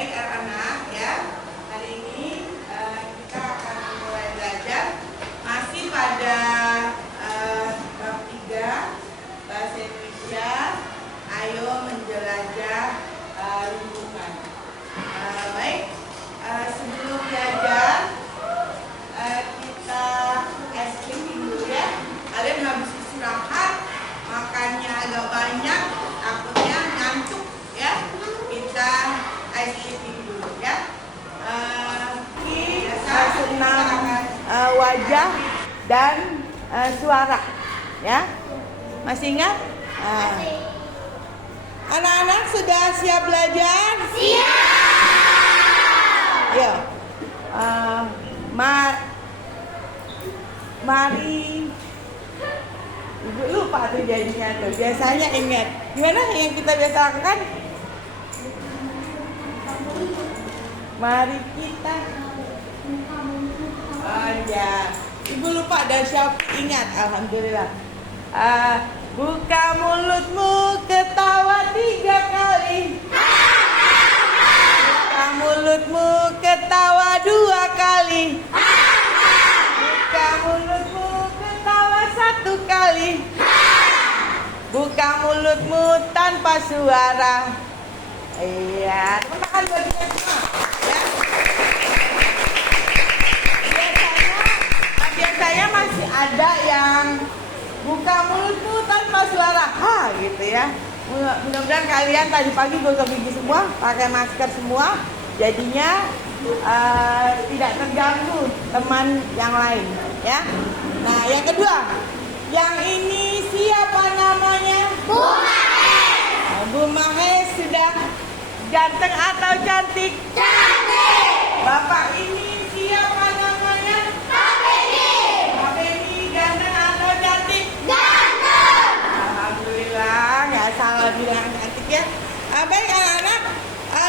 Baik anak-anak ya, hari ini kita akan mulai belajar masih pada bab 3 bahasa Indonesia. Ayo menjelajah lingkungan. Baik, sebelum belajar kita escape dulu ya. Kalian habis istirahat, makannya agak banyak, takutnya ngantuk ya. Kita escape dulu ya. Senam wajah dan suara ya. Masih ingat? Anak-anak sudah siap belajar? Siap. Yuk. Mari. Ibu lupa tuh jadinya tuh. Biasanya ingat. Gimana yang kita biasa lakukan? Mari kita. Oh ya. Ibu lupa dan siap ingat. Alhamdulillah. Buka mulutmu, ketawa 3 kali. Buka mulutmu, ketawa 2 kali. Buka mulutmu, ketawa 1 kali. Buka mulutmu tanpa suara. Iya, tepuk tangan buat kita semua. Ya. Biasanya masih ada yang buka mulutmu tanpa suara, gitu ya. Mudah-mudahan kalian tadi pagi gosok gigi semua, pakai masker semua, jadinya tidak terganggu teman yang lain, ya. Nah, yang kedua, yang ini siapa namanya? Bu Mahes. Bu Mahes sudah ganteng atau cantik? Cantik. Bapak ini siapa namanya? Pak Beni. Pak Beni ganteng atau cantik? Ganteng. Alhamdulillah, nggak salah bilang cantik ya. Baik anak-anak,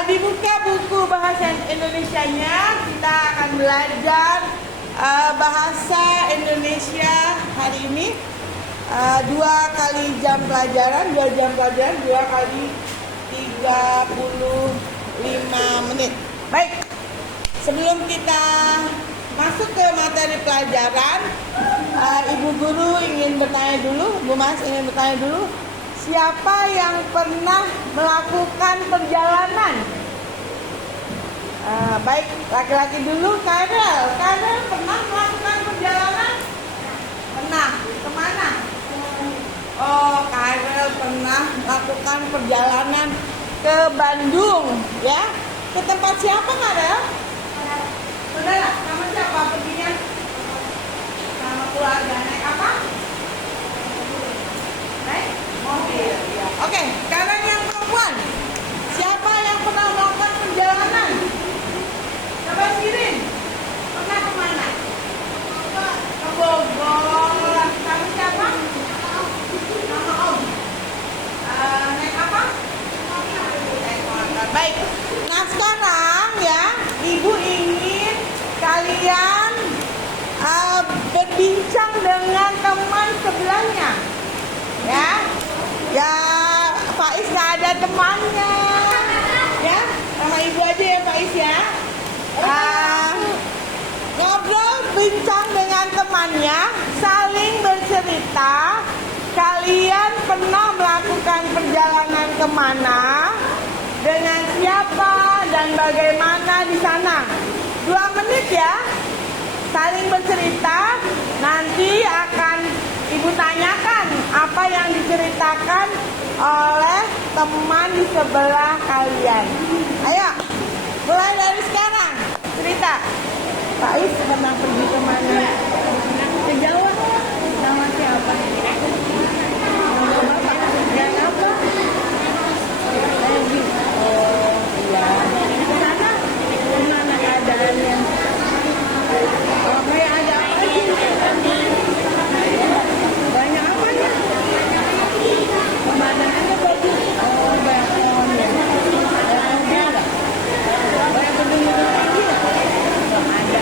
dibuka buku bahasa Indonesianya. Kita akan belajar bahasa Indonesia hari ini. 2 kali jam pelajaran, 2 jam pelajaran, 2 kali 35 menit. Baik, sebelum kita masuk ke materi pelajaran, Ibu Guru ingin bertanya dulu, Bu Mas ingin bertanya dulu, siapa yang pernah melakukan perjalanan? Baik, laki-laki dulu, Karel. Karel pernah melakukan perjalanan? Pernah. Kemana? Oh, Karel pernah melakukan perjalanan ke Bandung, ya. Ke tempat siapa, Karel? Saudara, sama siapa perginya? Sama keluarga. Naik apa? Naik mobil. Ya. Oke, sekarang yang perempuan. Siapa yang pernah melakukan perjalanan? Coba Sirin. Pernah kemana? Ke Bogor. Sama siapa? Sama Om. Naik apa? Naik motor. Baik. Nah sekarang ya, Ibu ingin kalian berbincang dengan teman sebelahnya. Ya, Faiz nggak ada temannya. Ya, sama Ibu aja ya Faiz ya. Ngobrol, bincang dengan temannya, saling bercerita. Kalian pernah melakukan perjalanan kemana, dengan siapa dan bagaimana di sana. 2 menit ya, saling bercerita. Nanti akan Ibu tanyakan apa yang diceritakan oleh teman di sebelah kalian. Ayo, mulai dari sekarang cerita. Pak Is pernah pergi kemana? Ke Jawa. Sama siapa? Sama bapak. Dan apa? Lagi. Oh iya. Di sana gimana keadaannya? Oh, kayak ada apa sih? Banyak apa ya? Pemandangannya bagus. Oh, banyak pohonnya. Banyak mobil nggak? Banyak gedung-gedung tinggi nggak? Ada.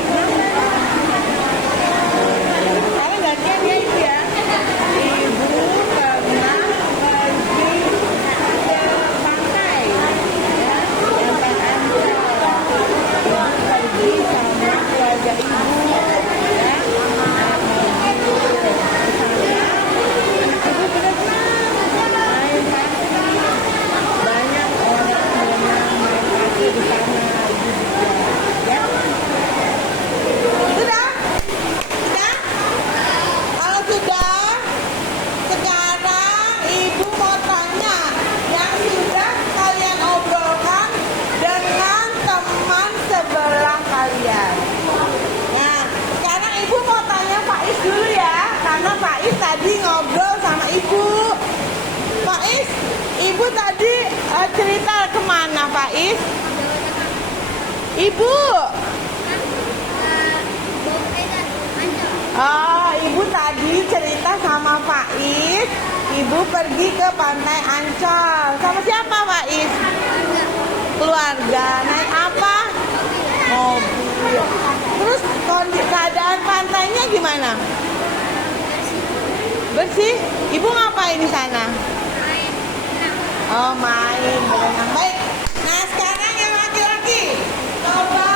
Faiz tadi ngobrol sama ibu. Faiz, ibu tadi cerita kemana Faiz? Ibu. Oh, ibu tadi cerita sama Faiz. Ibu pergi ke Pantai Ancol. Sama siapa Faiz? Keluarga. Naik apa? Mobil. Terus keadaan pantainya gimana? Bersih? Ibu ngapain di sana? Oh, main, berenang. Baik. Nah, sekarang yang laki-laki. Coba.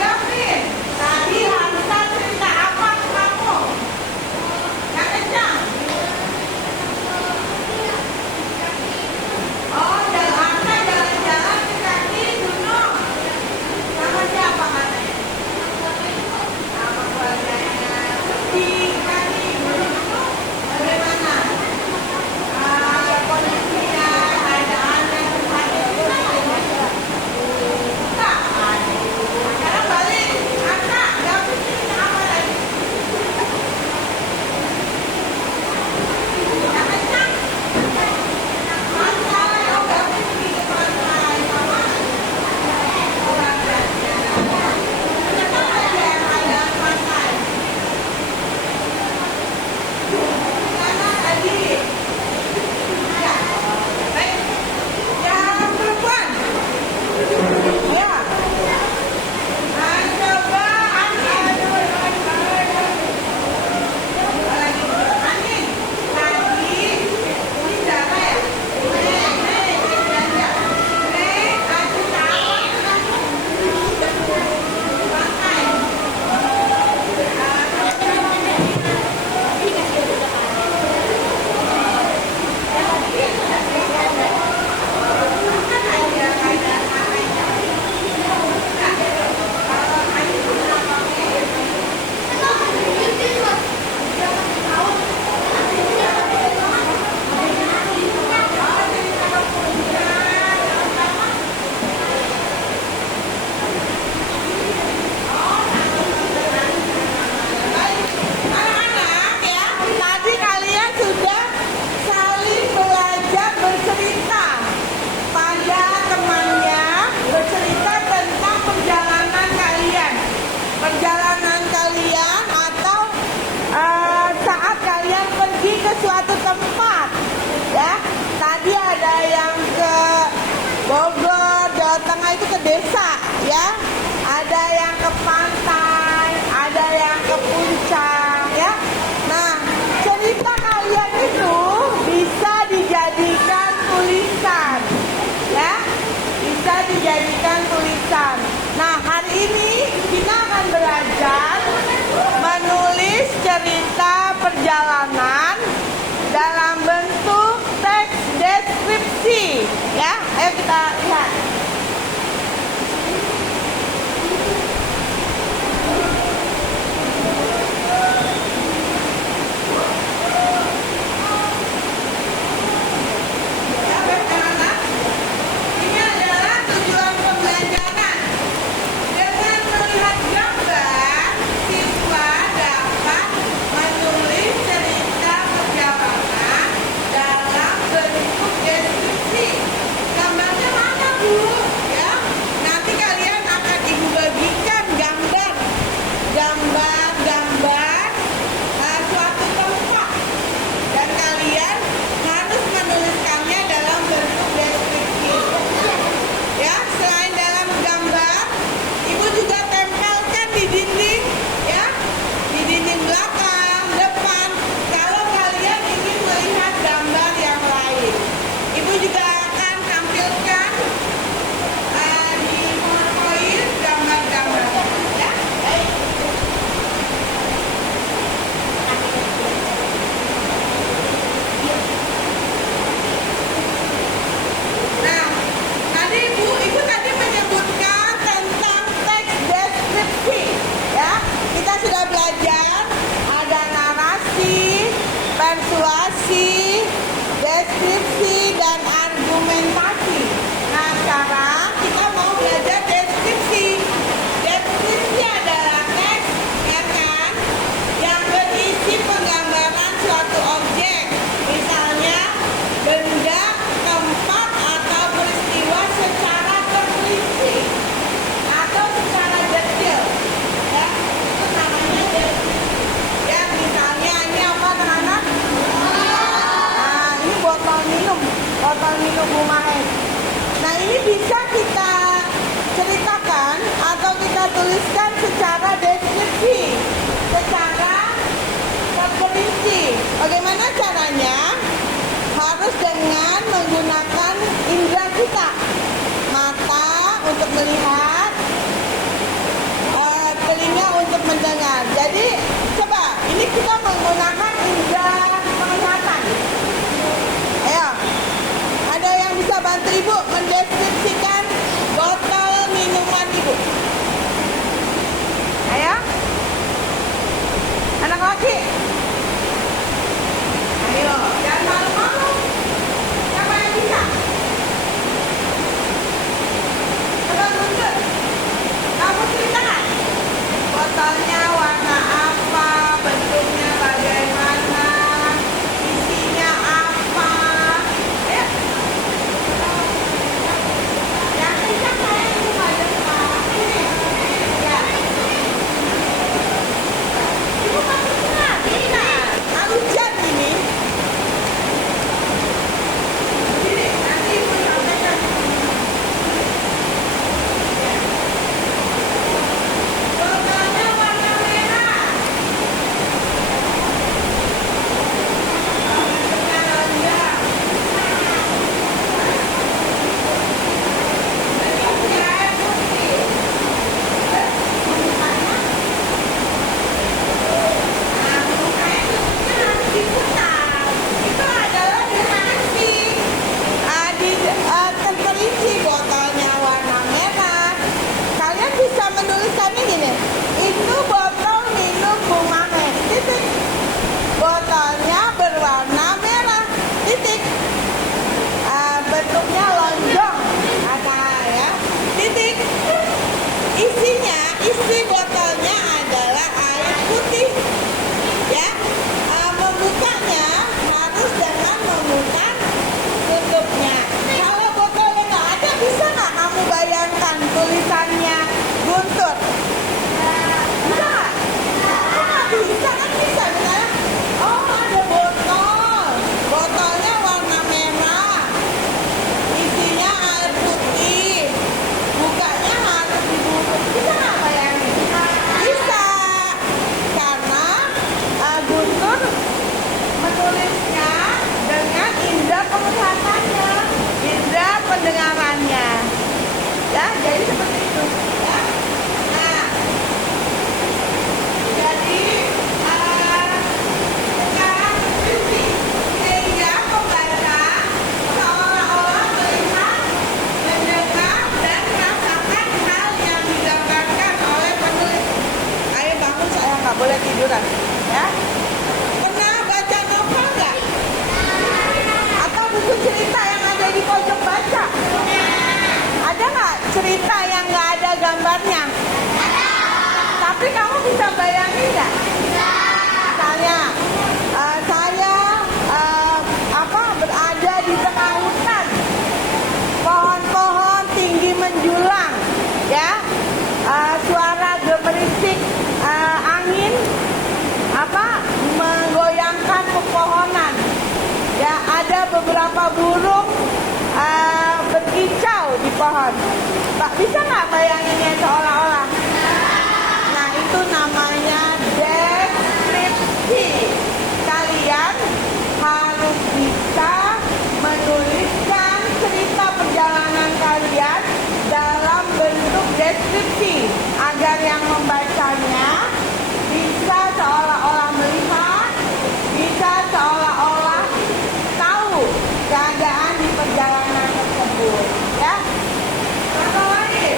Gavin, tadi Hamsa cerita apa ke kamu? Yang kencang. Oh, Hamsa jalan-jalan ke kaki gunung. Sama siapa katanya? Sama keluarganya. Di kaki gunung itu bagaimana? Kondisinya, keadaannya, tempatnya enggak. Sekarang balik. Hamsa, Gavin cerita apa lagi? Yang kencang. Pantai, oh Gavin pergi ke pantai sama keluarganya. Cerita aja yang ada pantai. Karena tadi, ya, baik, yang perempuan, ya, coba Anin, Anin, tadi, ini siapa ya? Anak-anak ya, tadi kalian sudah saling belajar bercerita pada temannya, bercerita tentang perjalanan kalian atau saat kalian pergi ke suatu tempat ya. Tadi ada yang ke Bogor, Jawa Tengah itu ke desa ya, ada yang ke pantai, ada yang ke puncak ya. Nah, cerita kalian itu bisa dijadikan tulisan ya, bisa dijadikan tulisan. Nah, hari ini kita akan belajar menulis cerita perjalanan dalam bentuk teks deskripsi ya. Ayo kita lihat. Ya, baik anak-anak. Ini adalah tujuan pembelajaran. Dengan melihat gambar, siswa dapat menulis cerita perjalanan dalam bentuk deskripsi. Gambarnya mana, Bu? Ya, nanti kalian akan Ibu bagikan gambar suatu tempat dan kalian harus menuliskannya dalam bentuk deskripsi. Ya, selain dalam gambar, Ibu juga tempelkan di dinding ya, di dinding belakang, depan. Kalau kalian ingin melihat gambar yang lain, Ibu juga akan tampilkan di PowerPoint gambar-gambar ya. Baik. Nah, tadi Ibu tadi menyebutkan tentang teks deskripsi ya. Kita sudah belajar ada narasi, persuasi, deskripsi, dan argumentasi. Nah, sekarang kita mau belajar deskripsi. Deskripsi adalah teks ya kan, yang berisi Bagaimana caranya? Harus dengan menggunakan indera kita. Mata untuk melihat, telinga untuk mendengar. Jadi coba, ini kita menggunakan indera penglihatan. Ayo, ada yang bisa bantu Ibu mendeskripsikan botol minuman Ibu? Ayo, anak laki. Ayo, jangan malu-malu. Siapa yang bisa? Coba tunjuk. Kamu ceritakan. Botolnya warna apa? Bentuknya bagaimana? Isinya apa? Ayo. Yang bisa kalian cuma depan. Ini. Ya. Ibu masih senang. Ini kan. Hujan ini. Sini, nanti Ibu sampaikan. Ya. Botolnya warna merah. Bentuknya lonjong. Bentuknya air putih. Mukanya? Nah, mukanya tutupnya harus diputar. Itu adalah definisi. Terperinci botolnya warna merah. Kalian bisa menuliskannya gini. Itu botol minum Bumahe. Titik. Botolnya berwarna merah. Titik. Bentuknya lonjong. Ada ya. Titik. Isinya, isi botolnya adalah air putih. Ya. Membukanya harus dengan membuka tutupnya. Kalau botolnya nggak ada, bisa nggak kamu bayangkan tulisannya Guntur? Bisa nggak? Bisa kan, bisa misalnya. Oh, ada botol. Botolnya warna merah. Isinya air putih. Bukanya harus dibuka. Bisa nggak bayangin? Bisa. Karena Guntur menulisnya dengan indera penglihatannya, indera pendengarannya. Ya, jadi seperti itu. Ya. Nah, jadi sekarang deskripsi. Sehingga pembaca seolah-olah melihat, mendengar, dan merasakan hal yang digambarkan oleh penulis. Ayo bangun, saya nggak boleh tiduran. Ya. Pernah baca novel nggak? Atau buku cerita yang ada di pojok baca? Ada nggak cerita yang nggak ada gambarnya? Tapi kamu bisa bayangin nggak? Misalnya, saya berada di tengah hutan, pohon-pohon tinggi menjulang, ya, suara gemerisik angin menggoyangkan pepohonan. Ya, ada beberapa burung berkicau di pohon. Pak, bisa nggak bayanginnya seolah-olah? Nah, itu namanya deskripsi. Kalian harus bisa menuliskan cerita perjalanan kalian dalam bentuk deskripsi agar yang membacanya bisa seolah-olah melihat, bisa seolah-olah tahu keadaan di perjalanan tersebut. Ya. Contoh lagi.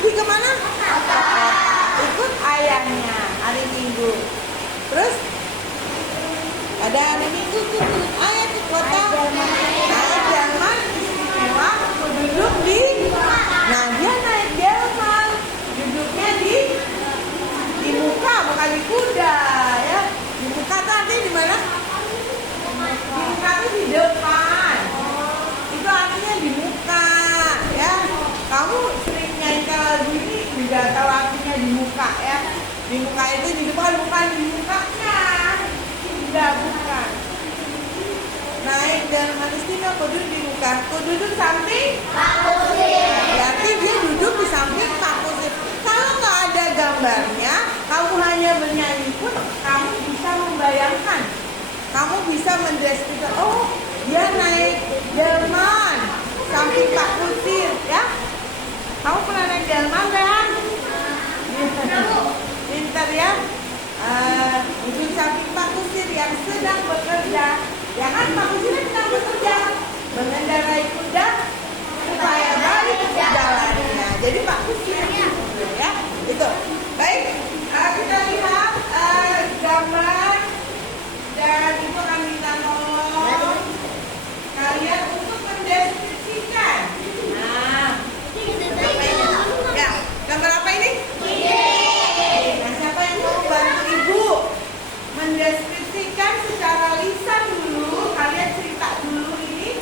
pergi kemana? Ikut ayahnya hari Minggu. Terus ada hari Minggu tuh ayah ke kota. Delman istimewa duduk di. Nah dia naik delman, duduknya di muka bukan di kuda ya. Di muka tadi di mana? Di muka itu di depan. Itu artinya di muka ya. Kamu sering nyanyikan lagu ini juga tahu artinya di muka ya. Di muka itu di depan bukan di mukanya. Tidak bukan. Naik delman istimewa duduk di muka. Duduk samping Pak Kusir. Berarti dia duduk di samping Pak Kusir. Kalau nggak ada gambarnya, kamu hanya bernyanyi pun kamu bisa membayangkan. Kamu bisa mendeskripsikan, oh dia naik delman samping Pak Kusir ya. Kamu pernah naik delman kan? Pintar ya. Duduk samping Pak Kusir yang sedang bekerja. Ya kan Pak Kusir sedang bekerja mengendarai kuda supaya balik jalannya. Jadi Pak Kusir ya itu. Baik, kita lihat gambar dan ibu akan minta tolong kalian untuk mendeskripsikan. Nah, ya gambar apa ini? Nah, siapa yang mau bantu ibu mendeskripsikan secara lisan dulu? Kalian cerita dulu ini,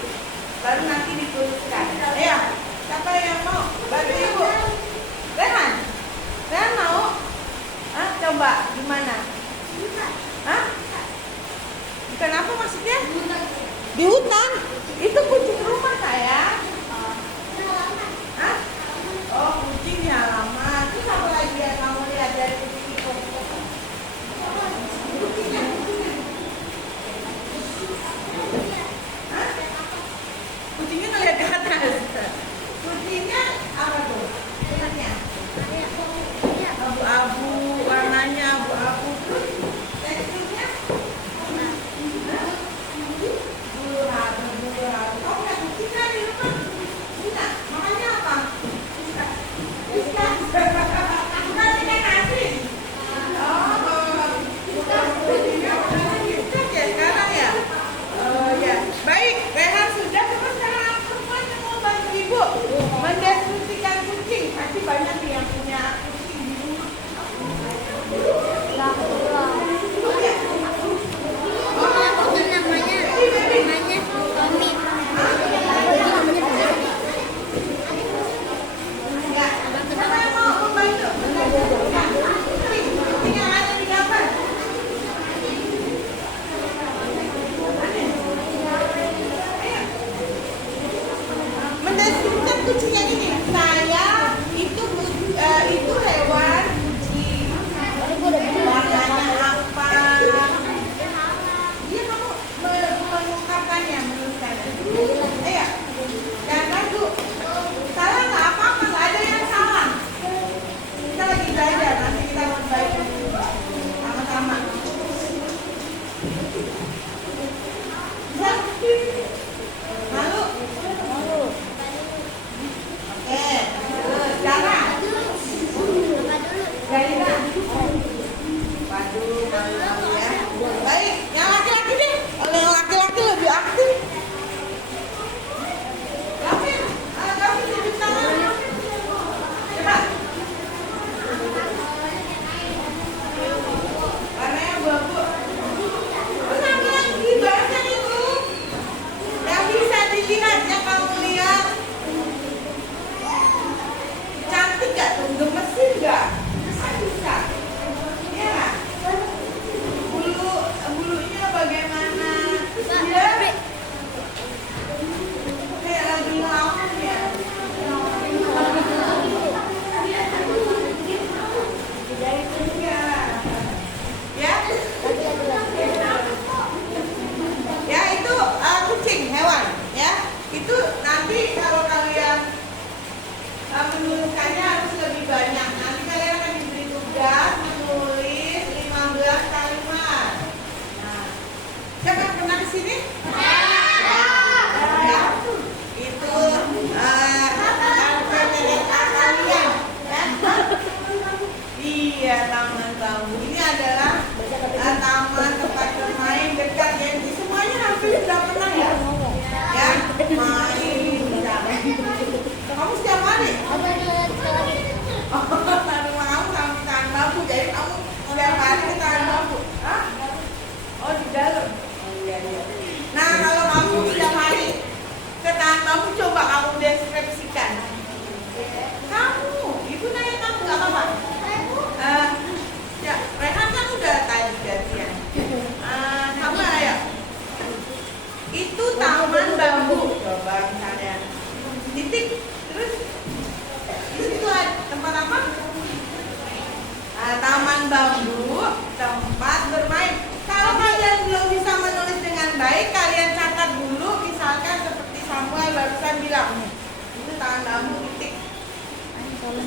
baru nanti dituliskan. Ayo, siapa yang mau bantu ibu? Rehan? Rehan mau? Ah, coba gimana? Hah? Kenapa maksudnya? Di hutan? Itu kucing rumah saya. Hah? Oh, kucing di halaman. Terus apa lagi yang kamu lihat dari kucing itu? Hah? Kucingnya ngeliat ke atas. Kucingnya apa tuh? Lihatnya. Abu-abu, warnanya abu-abu. Teksturnya? Kau nggak kucing kan di rumah? Enggak. Makanya apa? Ikan. Bukan ikan asin. Oh, kucingnya udah ikan ya sekarang ya? Oh ya. Baik, Rehan sudah. Terus sekarang perempuan yang mau bantu ibu mendeskripsikan kucing. Pasti banyak nih yang punya kucing di rumah. Mendeskripsikan kucingnya ini, saya itu hewan kucing. Warnanya apa? Iya kamu mengungkapkannya menurut saya. Ayo, jangan ragu. Salah nggak apa-apa, nggak ada yang salah. Kita lagi belajar, nanti kita membaik sama-sama. Bisa? Malu? ya taman bambu. Ini adalah taman tempat bermain dekat ya. Jadi semuanya hampir sudah pernah ya. Ya, main. Kamu setiap hari? Oh, rumah kamu sama taman bambu. Jadi kamu setiap hari ke taman bambu. Hah? Oh, di dalam. Oh iya iya. Nah, kalau kamu setiap hari ke taman bambu, coba kamu deskripsikan. Kamu, ibu nanya kamu nggak apa-apa? Ya, Rehan kan udah tadi gantian. Kamu ayo. Itu taman bambu. Coba misalnya titik, terus itu tempat apa? Taman bambu, tempat bermain. Kalau kalian belum bisa menulis dengan baik, kalian catat dulu. Misalkan seperti Samuel barusan bilang, itu taman bambu titik.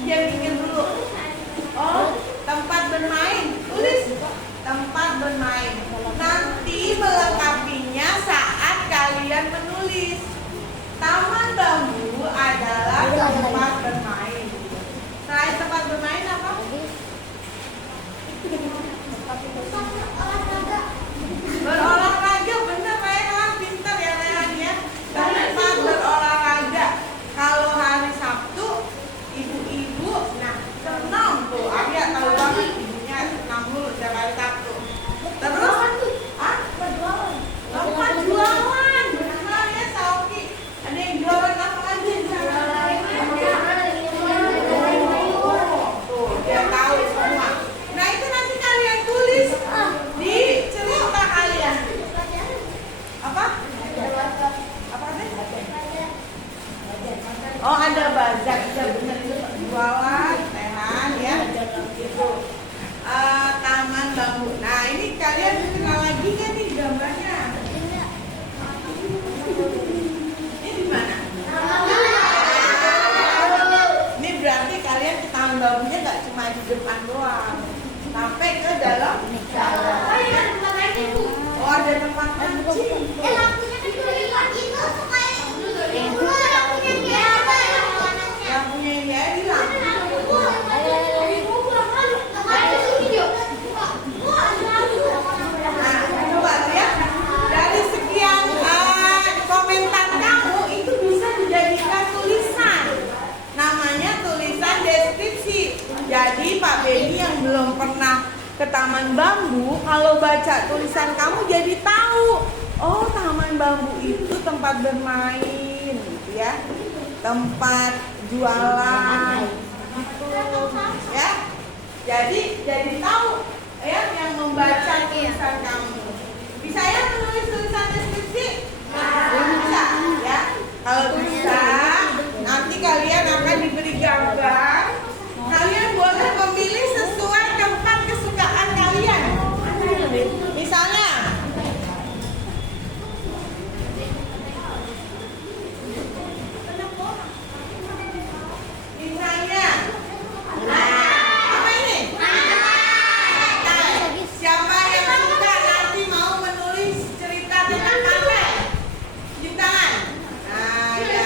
Dia pikir dulu. Oh, tempat bermain. Tulis tempat bermain. Nanti melengkapinya saat kalian menulis. Taman bambu adalah tempat bermain. Selain tempat bermain apa? Berolahraga, bener Rehan, pintar ya Rehan ya. Tempat berolahraga. Kalau hari Sabtu, ibu-ibu, nah senang tuh. Arya tahu banget ibunya senang dulu setiap hari Sabtu. Terus, tempat jualan. Benar ya Sauki. Ada yang jualan apa aja? Tuh, dia tahu semua. Nah itu nanti kalian tulis di cerita kalian. Apa? Apa sih? Oh ada bazar, iya benar itu jualan, Rehan ya. Itu taman bambu. Nah ini kalian kenal lagi kan nih gambarnya? Ini di mana? Ini berarti kalian ke taman bambunya nggak cuma di depan doang, sampai ke dalam. Oh ada tempat mancing. Yang punya dia bilang. Nah, coba lihat dari sekian komentar kamu itu bisa dijadikan tulisan. Namanya tulisan deskripsi. Jadi Pak Beni yang belum pernah ke taman bambu, kalau baca tulisan kamu jadi tahu. Oh, taman bambu itu tempat bermain, gitu ya. Tempat jualan, gitu. Ya. Jadi tahu ya yang membaca tulisan kamu. Bisa ya menulis tulisan deskripsi? Bisa ya. Kalau bisa, nanti kalian akan diberi gambar. Kalian boleh memilih sesuai tempat kesukaan kalian. Misalnya apa ini? Siapa yang suka nanti mau menulis cerita tentang pantai? Tunjuk tangan. Nah ya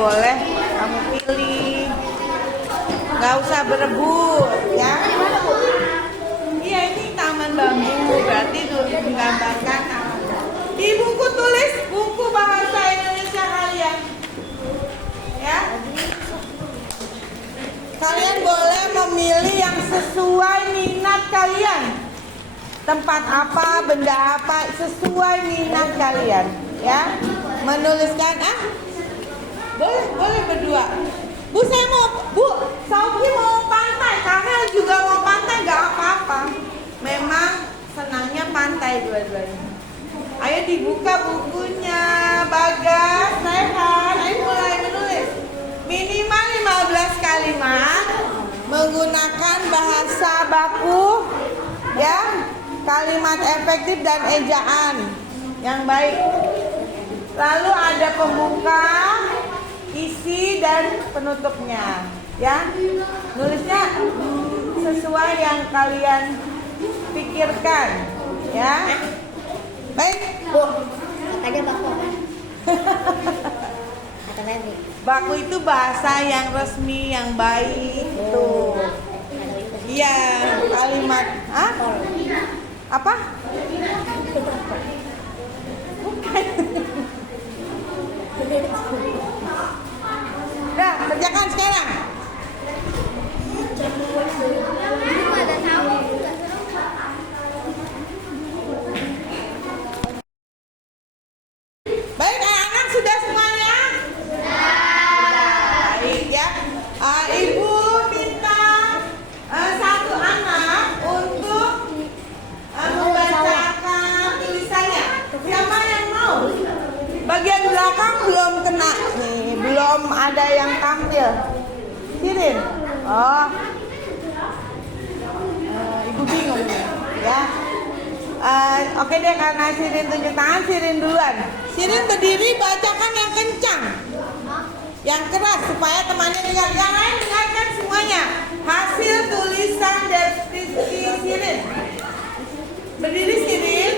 boleh kamu pilih, nggak usah berebut ya. Iya, ini taman bambu, berarti menggambarkan taman. Di buku tulis buku bahasa Indonesia kalian ya. Kalian boleh memilih yang sesuai minat kalian. Tempat apa, benda apa, sesuai minat kalian ya. Menuliskan boleh berdua. Bu, saya mau, Bu, Sauki mau pantai, Karel juga mau pantai, gak apa-apa. Memang senangnya pantai dua-duanya. Ayo dibuka bukunya, Bagas, Rehan, ayo mulai menulis. Minimal 15 kalimat menggunakan bahasa baku ya, kalimat efektif dan ejaan yang baik. Lalu ada pembuka, isi dan penutupnya ya. Nulisnya sesuai yang kalian pikirkan ya. Baik, Bu. Katanya baku apa? Kata Mary. Baku itu bahasa yang resmi, yang baik tuh. Iya, kalimat apa? Bukan. Udah, kerjakan sekarang. Baik, anak-anak sudah semuanya? Sudah. Baik ya. Ibu minta satu anak untuk membacakan tulisannya. Siapa yang mau? Bagian belakang belum kena nih, belum ada yang tampil. Sirin. Oh. Ibu bingung ya. Oke deh, karena Sirin tunjuk tangan, Sirin duluan. Sirin berdiri, bacakan yang kencang, yang keras supaya temannya dengar. Yang lain dengarkan semuanya. Hasil tulisan deskripsi Sirin. Berdiri Sirin.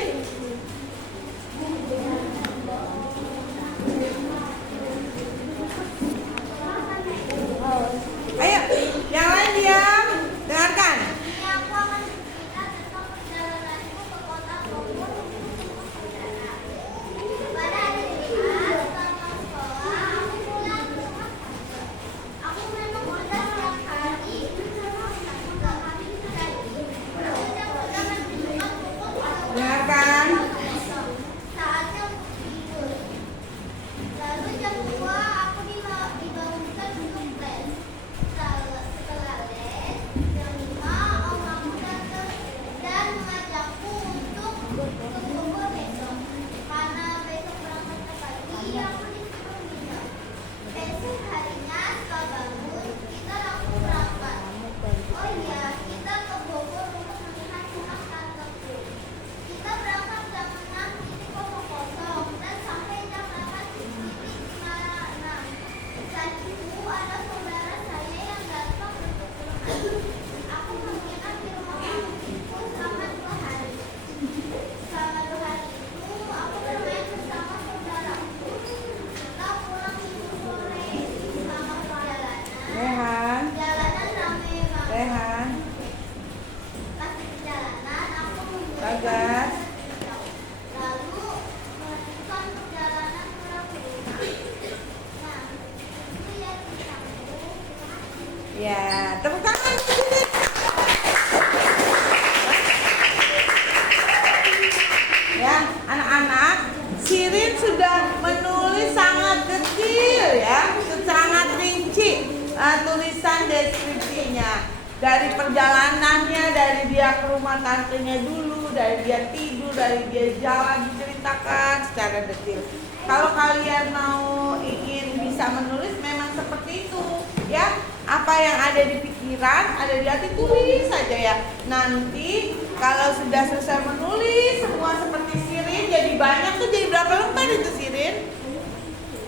Ayo, yang lain diam, dengarkan. Dengarkan. Saatnya untuk tidur. Lalu jam 2 aku dibangunkan untuk les. Setelah les, jam 5 om aku datang dan mengajakku untuk ke Bogor besok. Karena besok berangkat ke pagi, aku disuruh minum. Besok harinya setelah bangun, kita langsung berangkat. Oh iya, kita ke Bogor untuk melihat rumah tanteku. Kita berangkat jam 6.00 dan sampai jam 8.56. Saat itu ada saudara saya yang datang untuk pulang. Aku menginap di rumah kakekku selama 2 hari. Selama 2 hari itu aku bermain bersama saudaraku. Setelah pulang minggu sore, selama perjalanan, jalanan ramai banget. Rehan. Pas di perjalanan aku membuat Bagas. lalu melanjutkan perjalanan pulang ke rumah. Nah, itu ya kisahku. Ya, tepuk tangan. Ya, anak-anak, Sirin sudah menulis sangat detail ya, sangat rinci tulisan deskripsinya. Dari perjalanannya, dari dia ke rumah tantenya dulu, dari dia tidur, dari dia jalan, diceritakan secara detail. Kalau kalian mau ingin bisa menulis, memang seperti itu ya. Apa yang ada di pikiran, ada di hati, tulis saja ya. Nanti kalau sudah selesai menulis semua seperti Sirin, jadi banyak tuh, jadi berapa lembar itu Sirin?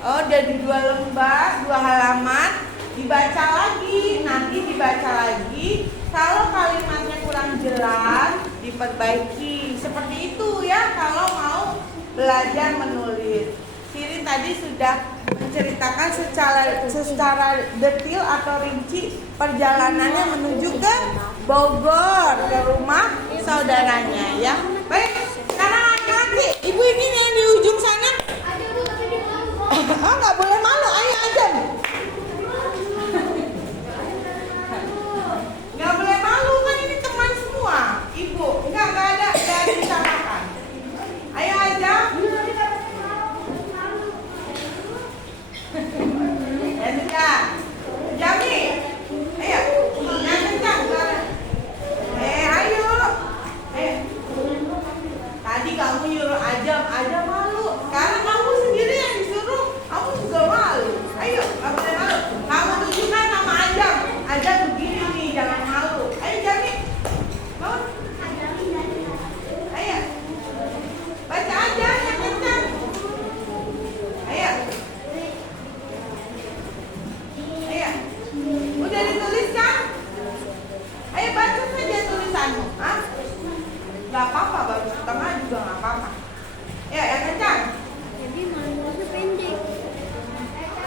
Oh, jadi 2 lembar, 2 halaman. Dibaca lagi, nanti dibaca lagi. Kalau kalimatnya kurang jelas, diperbaiki. Seperti itu ya kalau mau belajar menulis. Sirin tadi sudah menceritakan secara detail atau rinci perjalanannya menuju ke Bogor, ke rumah saudaranya ya. Baik, sekarang laki-laki, ibu ini yang di ujung sana. Oh, nggak boleh malu, ayo aja. Nggak boleh malu, kan ini teman semua. Ibu, nggak ada disamakan. Ayo aja. Ya sudah. Jami. Ayo. Yang kencang. Ayo. Ayo. Tadi kamu nyuruh aja malu. Sekarang kamu sendiri yang disuruh, kamu juga malu. Ayo, nggak boleh malu. Kamu tunjukkan sama Ajam. Ajam begini nih, jangan malu. Ayo Jami. Mau? Ayo. Baca aja yang kencang. Ayo. Ayo. Udah dituliskan? Ayo baca saja tulisanmu. Hah? Gak apa-apa, baru setengah juga gak apa-apa. Ya, yang kencang. Jadi nulisnya pendek.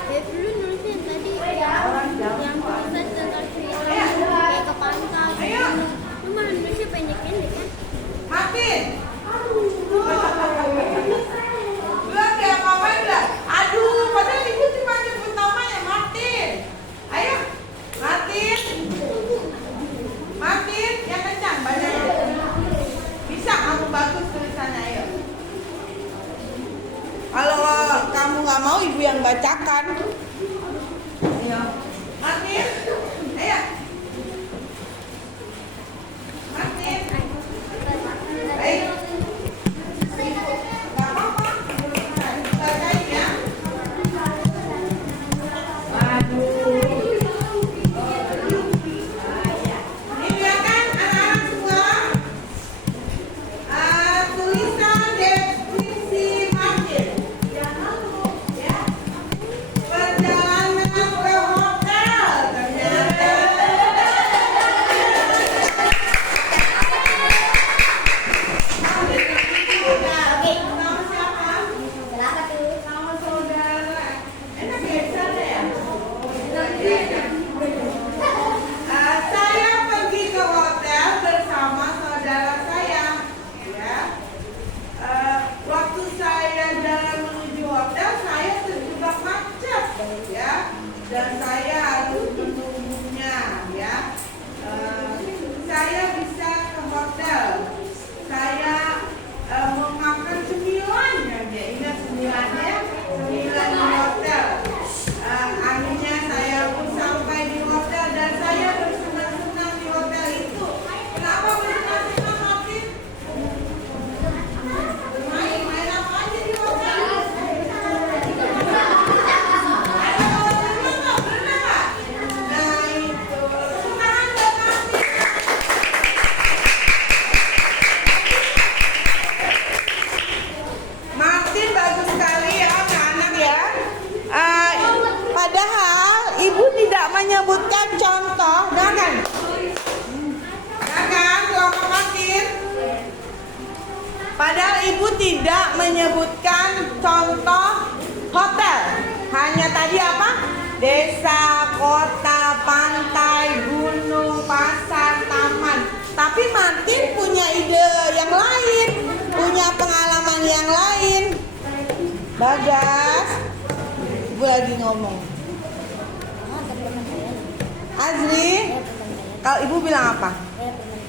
Dulu nulisnya tadi Orang jauh. yang tulisan tentang cerita kayak ke pantai. Ayo. Cuma nulisnya pendek-pendek kan? Martin. Belum dia apa-apain lah. Aduh, padahal ibu cuma nyebut namanya Martin. Ayo, Martin. Martin, yang kencang bacanya. Bisa kamu bagus tulisannya, ayo. Kalau kamu nggak mau, ibu yang bacakan. Ayo, Martin. Ayo. Martin. Baik. Nggak apa-apa. Bacain ya. Ini ya kan anak-anak semua. Tulisan deskripsi Martin. Jangan lupa ya. Perjalanan ke hotel ternyata. Oke. Nama siapa? Berapa tuh? Nama saudara. Enak ya di sana ya? Saya pergi ke hotel bersama saudara saya. Ya. Waktu saya jalan menuju hotel, saya terjebak macet, ya. Dan saya harus menunggunya, ya. Saya bisa ke hotel. Saya memakan cemilan, ya. Ingat cemilannya? Cemilan di hotel. Akhirnya saya pun sampai di hotel dan saya bersenang-senang di hotel itu. Kenapa bersenang-senang, Martin? Main apa aja di hotel? Ada berenang nggak? Nah itu. Tangan buat Martin. Martin bagus sekali ya anak-anak ya. Padahal ibu tidak menyebutkan contoh, kan? Kan, kelompok Martin. Padahal ibu tidak menyebutkan contoh hotel. Hanya tadi apa? Desa, kota, pantai, gunung, pasar, taman. Tapi Martin punya ide yang lain, punya pengalaman yang lain. Bagas, ibu lagi ngomong. Azri, kalau ibu bilang apa?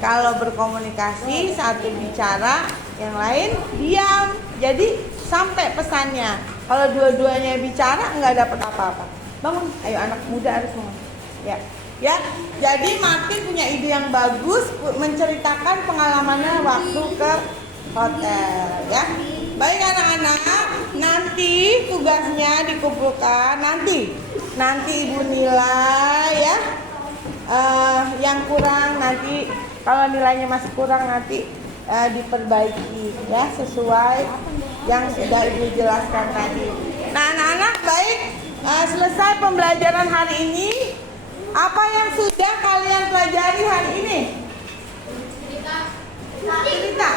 Kalau berkomunikasi satu bicara, yang lain diam. Jadi sampai pesannya. Kalau dua-duanya bicara nggak dapat apa-apa. Bangun, ayo anak muda harus bangun. Ya, ya. Jadi Martin punya ide yang bagus menceritakan pengalamannya waktu ke hotel. Ya, baik anak-anak. Nanti tugasnya dikumpulkan. Nanti ibu nilai ya. Yang kurang nanti kalau nilainya masih kurang nanti diperbaiki ya sesuai yang sudah ibu jelaskan tadi. Nah anak-anak baik, selesai pembelajaran hari ini. Apa yang sudah kalian pelajari hari ini? Cerita.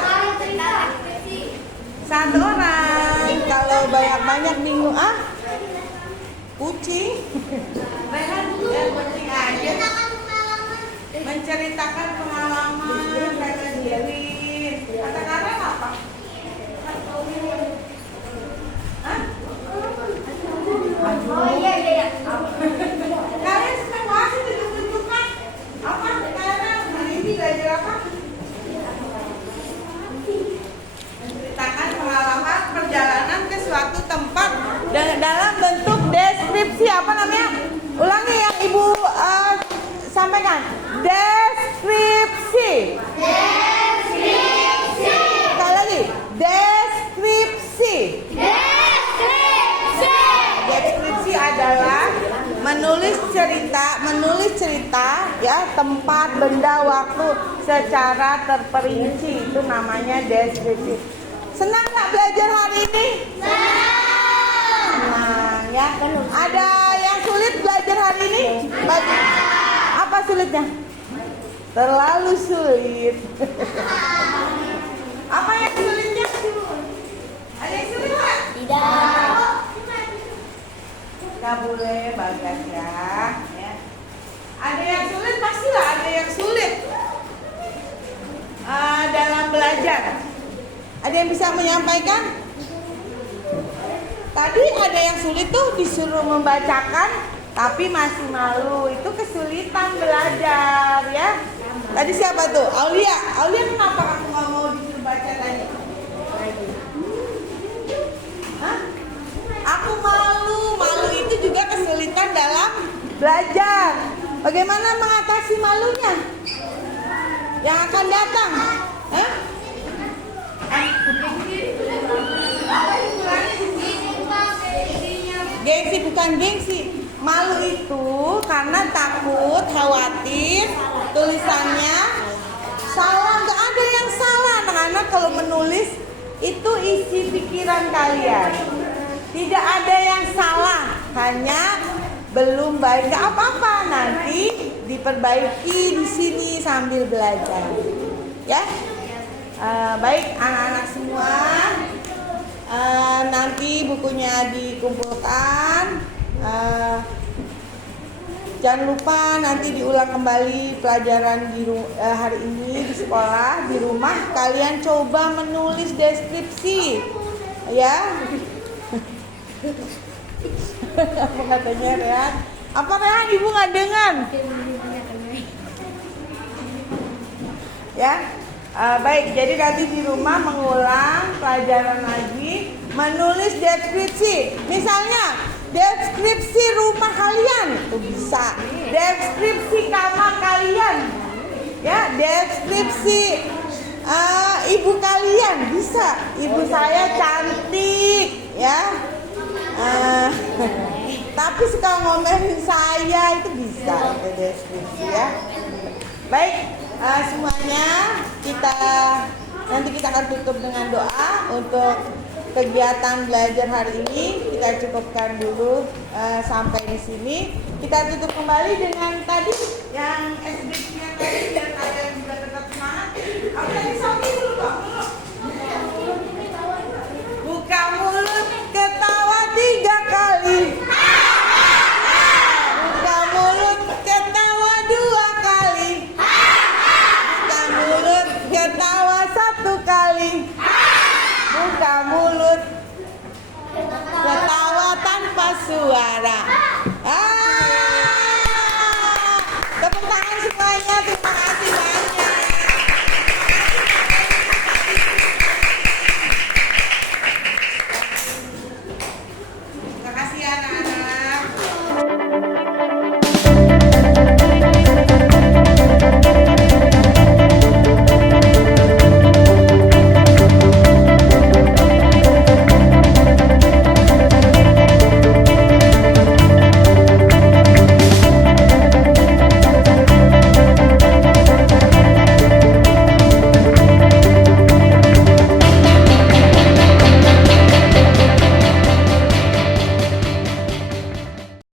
Satu orang. Kalau banyak-banyak bingung Kucing. Rehan kucing aja. Ceritakan pengalaman. Menceritakan pengalaman mereka sendiri. Kata Karen apa? Hah? Oh iya. Kalian senang banget tunjukkan apa sekarang hari ini belajar apa? Menceritakan pengalaman perjalanan ke suatu tempat dalam bentuk deskripsi. Apa namanya? Ulangi yang Ibu sampaikan. Deskripsi. Sekali lagi. Deskripsi. Deskripsi adalah menulis cerita ya, tempat, benda, waktu secara terperinci, itu namanya deskripsi. Senang nggak belajar hari ini? Senang ya. Ada yang sulit belajar hari ini? Apa sulitnya? Terlalu sulit. Apa yang sulitnya? Ada yang sulit nggak? Tidak. Nggak boleh Bagas ya. Ada yang sulit, pastilah ada yang sulit dalam belajar. Ada yang bisa menyampaikan? Tadi ada yang sulit tuh disuruh membacakan tapi masih malu. Itu kesulitan belajar ya. Tadi siapa tuh? Aulia. Aulia kenapa kamu nggak mau disuruh baca tadi? Hah? Aku malu. Malu itu juga kesulitan dalam belajar. Bagaimana mengatasi malunya yang akan datang? Hah? Gengsi bukan gengsi. Malu itu karena takut, khawatir tulisannya salah. Nggak ada yang salah anak-anak kalau menulis itu isi pikiran kalian. Tidak ada yang salah, hanya belum baik. Nggak apa-apa, nanti diperbaiki di sini sambil belajar. Ya, baik anak-anak semua. Nanti bukunya dikumpulkan. Jangan lupa nanti diulang kembali pelajaran hari ini di sekolah. Di rumah kalian coba menulis deskripsi, ya. Apa katanya Rehan? Apa Rehan? Ibu nggak dengar? Ya, baik. Jadi nanti di rumah mengulang pelajaran lagi, menulis deskripsi. Misalnya deskripsi rumah kalian, itu bisa. Deskripsi kamar kalian, ya. Deskripsi ibu kalian bisa. Ibu saya cantik, ya. Tapi suka ngomelin saya, itu bisa itu deskripsi ya. Baik, semuanya nanti kita akan tutup dengan doa untuk kegiatan belajar hari ini. Kita cukupkan dulu sampai di sini. Kita tutup kembali dengan tadi yang SBC yang tadi biar kalian